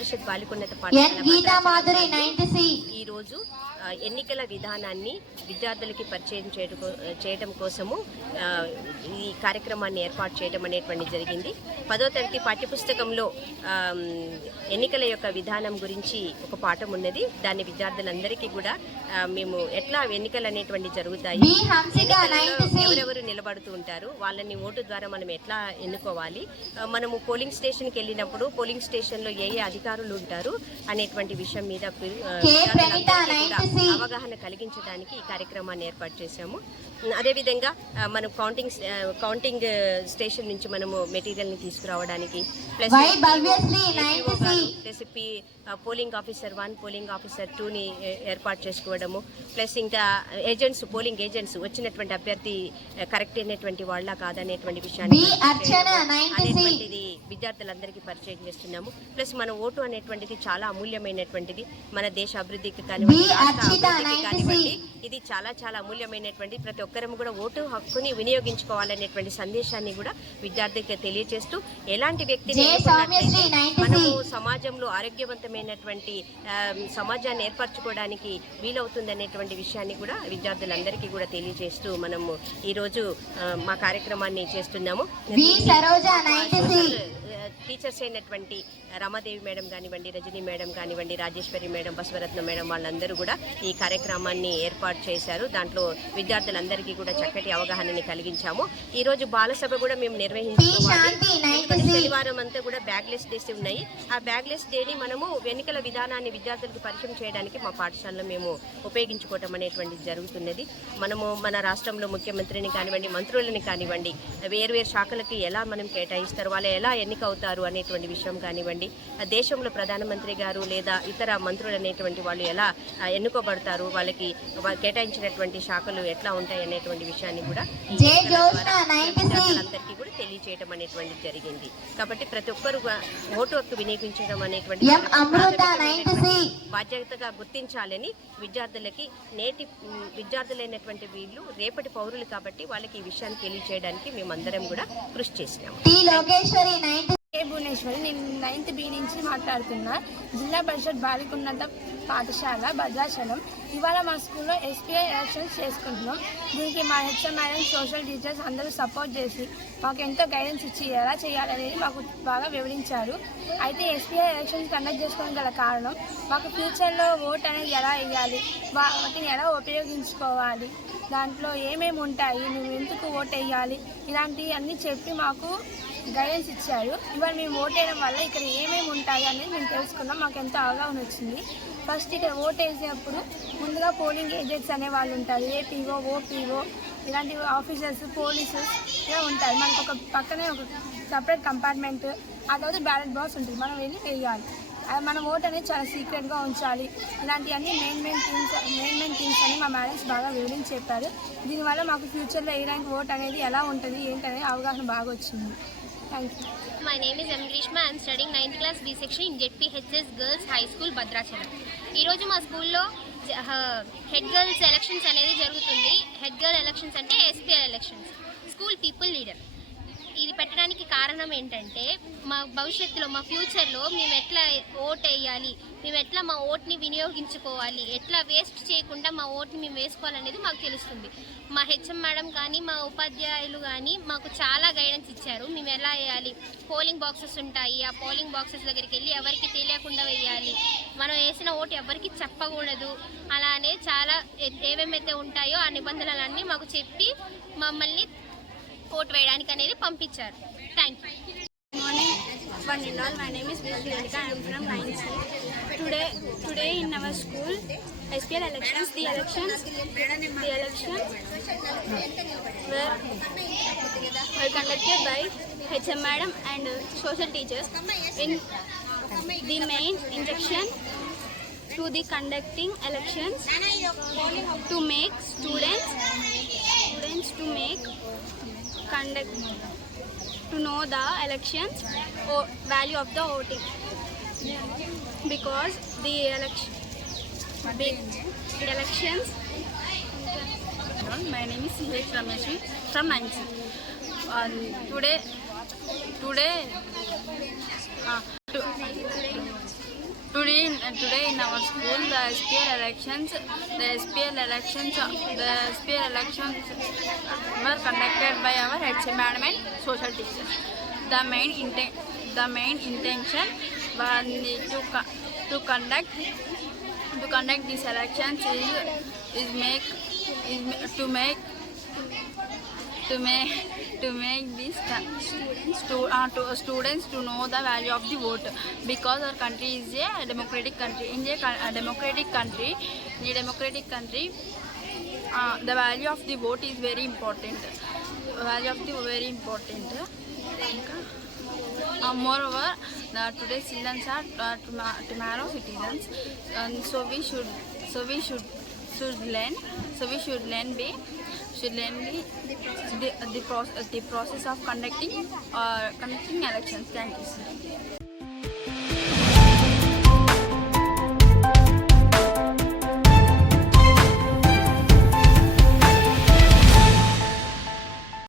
పరిషత్ బాలికోన్నత పాఠశాల ఈ రోజు ఎన్నికల విధానాన్ని విద్యార్థులకి పరిచయం చేయడం కోసము ఈ కార్యక్రమాన్ని ఏర్పాటు చేయడం అనేటువంటిది జరిగింది. 10వ తరగతి పాఠ్యపుస్తకంలో ఎన్నికల యొక్క విధానం గురించి ఒక పాఠం ఉన్నది. దాన్ని విద్యార్థులందరికీ కూడా మేము ఎట్లా ఎన్నికలు అనేటువంటి జరుగుతాయి, ఎవరెవరు నిలబడుతూ ఉంటారు, వాళ్ళని ఓటు ద్వారా మనం ఎట్లా ఎన్నుకోవాలి, మనము పోలింగ్ స్టేషన్కి వెళ్ళినప్పుడు పోలింగ్ స్టేషన్లో ఏ అధికారులు ఉంటారు అనేటువంటి విషయం మీద అవగాహన కలిగించడానికి ఈ కార్యక్రమాన్ని ఏర్పాటు చేశాము. అదేవిధంగా మనం కౌంటింగ్ స్టేషన్ నుంచి మనము మెటీరియల్ని తీసుకురావడానికి plus polling officer 1, polling officer 2ని ఏర్పాటు చేసుకోవడము, ప్లస్ ఇంకా పోలింగ్ ఏజెంట్స్ వచ్చినటువంటి అభ్యర్థి కరెక్ట్ అయినటువంటి వాళ్ళ కాదనేటువంటి విషయాన్ని అనేటువంటిది విద్యార్థులందరికీ పరిచయం చేస్తున్నాము. ప్లస్ మన ఓటు అనేటువంటిది చాలా అమూల్యమైనటువంటిది. మన దేశ అభివృద్ధికి కానివ్వండి, రాష్ట్ర అభివృద్ధికి కానివ్వండి, ఇది చాలా చాలా అమూల్యమైనటువంటి. ప్రతి ఒక్కరం కూడా ఓటు హక్కుని వినియోగించుకోవాలనేటువంటి సందేశాన్ని కూడా విద్యార్థికి తెలియజేస్తూ ఎలాంటి వ్యక్తిని మనము సమాజంలో ఆరోగ్యవంతమైనటువంటి సమాజాన్ని ఏర్పరచుకోవడానికి వీలవుతుంది అనేటువంటి విషయాన్ని కూడా విద్యార్థులందరికీ కూడా తెలియజేస్తూ మనము ఈరోజు మా కార్యక్రమాన్ని చేస్తున్నాము. టీచర్స్ అయినటువంటి రమాదేవి మేడం కానివ్వండి, రజనీ మేడం కానివ్వండి, రాజేశ్వరి మేడం, బసవరత్న మేడం వాళ్ళందరూ కూడా ఈ కార్యక్రమాన్ని ఏర్పాటు చేశారు. దాంట్లో విద్యార్థులందరికీ కూడా చక్కటి అవగాహనని కలిగించాము. ఈరోజు బాలసభ కూడా మేము నిర్వహించుకోవాలి. శనివారం అంతా కూడా బ్యాగ్లెస్ డేస్ ఉన్నాయి. ఆ బ్యాగ్లెస్ డేని మనము ఎన్నికల విధానాన్ని విద్యార్థులకు పరిచయం చేయడానికి మా పాఠశాలలో మేము ఉపయోగించుకోవటం అనేటువంటిది జరుగుతున్నది. మనము మన రాష్ట్రంలో ముఖ్యమంత్రిని కానివ్వండి, మంత్రులని కానివ్వండి, వేరు శాఖలకి ఎలా మనం కేటాయిస్తారు, వాళ్ళు ఎలా ఎన్నిక అవుతారు అనేటువంటి విషయం కానివ్వండి, దేశంలో ప్రధానమంత్రి గారు లేదా ఇతర మంత్రులు అనేటువంటి వాళ్ళు ఎలా ఎన్నుకోబడతారు, వాళ్ళకి కేటాయించినటువంటి శాఖలు ఎట్లా ఉంటాయి అనేటువంటి విషయాన్ని కూడా విద్యార్థులందరికీ కూడా తెలియచేయడం అనేటువంటిది జరిగింది. కాబట్టి ప్రతి ఒక్కరు ఓటు హక్కు వినియోగించడం అనేటువంటి బాధ్యతగా గుర్తించాలని విద్యార్థులకి విద్యార్థులైనటువంటి వీళ్ళు రేపటి పౌరులు కాబట్టి వాళ్ళకి ఈ విషయాన్ని తెలియచేయడానికి మేమందరం కూడా కృషి చేసినాము. భువనేశ్వరి, నేను 9th B నుంచి మాట్లాడుతున్నా. జిల్లా పరిషత్ బాలికోన్నత పాఠశాల భద్రాచలం. ఇవాళ మా స్కూల్లో SPI ఎలక్షన్స్ చేసుకుంటున్నాం. దీనికి మా హెచ్ఎం మేడం, సోషల్ టీచర్స్ అందరూ సపోర్ట్ చేసి మాకు ఎంతో గైడెన్స్ ఇచ్చి ఎలా చేయాలనేది మాకు బాగా వివరించారు. అయితే SPI ఎలక్షన్స్ కండక్ట్ చేసుకోవడం గల కారణం మాకు ఫ్యూచర్లో ఓట్ అనేది ఎలా వేయాలి, వాటిని ఎలా ఉపయోగించుకోవాలి, దాంట్లో ఏమేమి ఉంటాయి, మేము ఎందుకు ఓట్ వేయాలి, ఇలాంటివి అన్నీ చెప్పి మాకు గైడెన్స్ ఇచ్చారు. ఇవాళ మేము ఓట్ వేయడం వల్ల ఇక్కడ ఏమేమి ఉంటాయి అనేది మేము తెలుసుకున్నాం. మాకు ఎంతో అవగాహన వచ్చింది. ఫస్ట్ ఇక్కడ ఓట్ వేసేటప్పుడు ముందుగా పోలింగ్ ఏజెంట్స్ అనే వాళ్ళు ఉంటారు. APO, OPO ఇలాంటి ఆఫీసర్స్, పోలీసెస్ ఇలా ఉంటారు. మనకు ఒక పక్కనే ఒక సపరేట్ కంపార్ట్మెంట్, ఆ తర్వాత బ్యాలెట్ బాక్స్ ఉంటుంది. మనం వెళ్ళి వేయాలి. మన ఓట్ అనేది చాలా సీక్రెట్గా ఉంచాలి. ఇలాంటివన్నీ మెయిన్ థింగ్స్ అని మా మేడమ్స్ బాగా వివరించి చెప్పారు. దీనివల్ల మాకు ఫ్యూచర్లో ఏ ర్యాంక్ ఓట్ అనేది ఎలా ఉంటుంది ఏంటనేది అవగాహన బాగా వచ్చింది. Thank you. My name is M. Grishma. I am studying 9th class B section in ZPHS Girls High School, Bhadrachalam. ఈరోజు మా స్కూల్లో హెడ్ గర్ల్స్ ఎలక్షన్స్ అనేది జరుగుతుంది. హెడ్ గర్ల్ ఎలక్షన్స్ అంటే SPI elections, school people leader. ఇది పెట్టడానికి కారణం ఏంటంటే మా భవిష్యత్తులో, మా ఫ్యూచర్లో మేము ఎట్లా ఓట్ వేయాలి, మేము ఎట్లా మా ఓట్ని వినియోగించుకోవాలి, ఎట్లా వేస్ట్ చేయకుండా మా ఓట్ని మేము వేసుకోవాలనేది మాకు తెలుస్తుంది. మా హెచ్ఎం మేడం కానీ మా ఉపాధ్యాయులు కానీ మాకు చాలా గైడెన్స్ ఇచ్చారు. మేము ఎలా వేయాలి, పోలింగ్ బాక్సెస్ ఉంటాయి, ఆ పోలింగ్ బాక్సెస్ దగ్గరికి వెళ్ళి ఎవరికి తెలియకుండా వేయాలి, మనం వేసిన ఓటు ఎవరికి చెప్పకూడదు, అలానే చాలా ఏమేమైతే ఉంటాయో ఆ నిబంధనలన్నీ మాకు చెప్పి మమ్మల్ని ఓటు వేయడానికి అనేది పంపించారు. Thank you. Good morning, one and all. My name is Priyanka. I am from 9th C. Today in our school, SPL elections. The elections were conducted by HM Madam and social teachers. In the main instruction to the conducting elections to make students to know the elections value of the voting, because the elections. My name is C.H. Rameshri from 9th. Today Today in our school, the SPL elections were conducted by our HM Madam and social teachers. The main intention was to conduct these elections is to make these students to know the value of the vote, because our country is a democratic country. In a democratic country, the value of the vote is very important. Moreover, today's children are tomorrow citizens, and so we should learn the process of conducting elections. Thank you, sir.